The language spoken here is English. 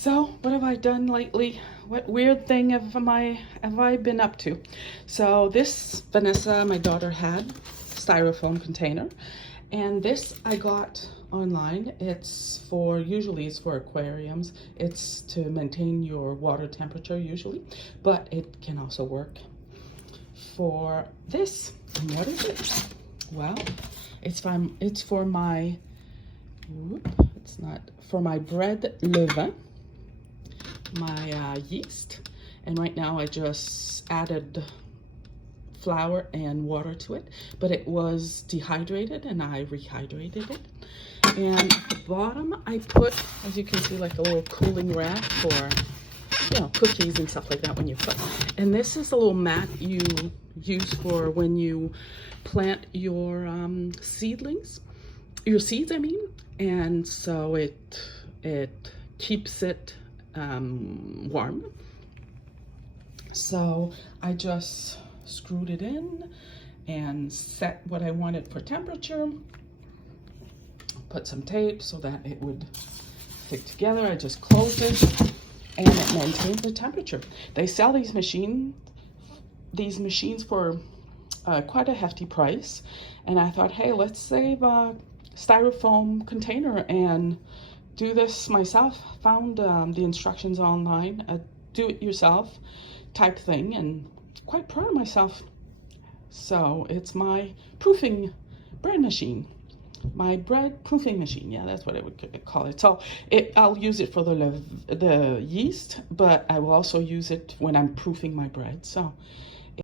So what have I done lately? What weird thing have I been up to? So this Vanessa, my daughter, had styrofoam container, and this I got online. Usually it's for aquariums. It's to maintain your water temperature usually, but it can also work for this. And what is it? Well, it's for my bread levain, my yeast, and right now I just added flour and water to it, but it was dehydrated and I rehydrated it. And at the bottom I put, as you can see, like a little cooling rack for, you know, cookies and stuff like that when you cook. And this is a little mat you use for when you plant your seeds, I mean. And so it keeps it warm. So I just screwed it in and set what I wanted for temperature. Put some tape so that it would stick together. I just closed it and it maintains the temperature. They sell these machines for quite a hefty price, and I thought, hey, let's save a styrofoam container and do this myself. Found the instructions online, a do-it-yourself type thing, and quite proud of myself. So it's my proofing bread machine. My bread proofing machine, yeah, that's what I would call it. So I'll use it for the yeast, but I will also use it when I'm proofing my bread. So